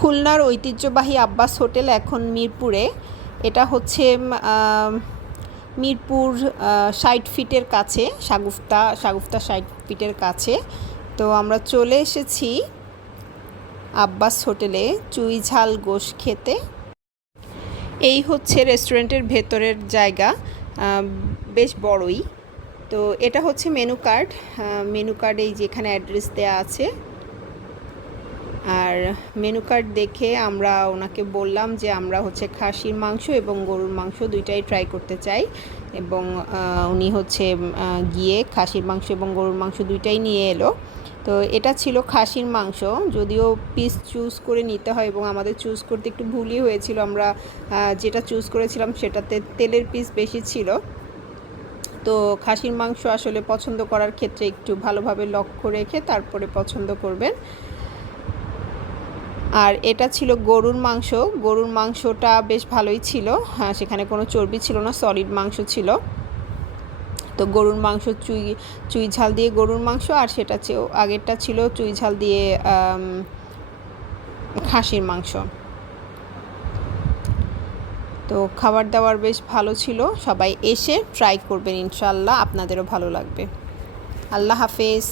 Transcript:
খুলনার ঐতিহ্যবাহী আব্বাস হোটেল এখন মিরপুরে। এটা হচ্ছে মিরপুর ষাট ফিটের কাছে, সাগুফতা সাগুফতা ষাট ফিটের কাছে। তো আমরা চলে এসেছি আব্বাস হোটেলে চুই ঝাল গোশ খেতে। এই হচ্ছে রেস্টুরেন্টের ভেতরের জায়গা বেশ বড়ই। তো এটা হচ্ছে মেনু কার্ড মেনু কার্ডে যেখানে অ্যাড্রেস দেওয়া আছে। আর মেনু কার্ড দেখে আমরা ওনাকে বললাম যে আমরা হচ্ছে খাসির মাংস এবং গরুর মাংস দুইটাই ট্রাই করতে চাই। এবং উনি হচ্ছে গিয়ে খাসির মাংস এবং গরুর মাংস দুইটাই নিয়ে এলো। তো এটা ছিল খাসির মাংস। যদিও পিস চুজ করে নিতে হয় এবং আমাদের চুজ করতে একটু ভুলই হয়েছিল। আমরা যেটা চুজ করেছিলাম সেটাতে তেলের পিস বেশি ছিল। তো খাসির মাংস আসলে পছন্দ করার ক্ষেত্রে একটু ভালোভাবে লক্ষ্য রেখে তারপরে পছন্দ করবেন। আর এটা ছিল গরুর মাংস। গরুর মাংসটা বেশ ভালোই ছিল। হ্যাঁ সেখানে কোনো চর্বি ছিল না সলিড মাংস ছিল। তো গরুর মাংস চুই চুই ঝাল দিয়ে গরুর মাংস, আর সেটা চেয়েও আগেরটা ছিল চুই ঝাল দিয়ে খাসির মাংস। তো খাবার দাবার বেশ ভালো ছিল। সবাই এসে ট্রাই করবেন ইনশাল্লাহ আপনাদেরও ভালো লাগবে। আল্লাহ হাফেজ।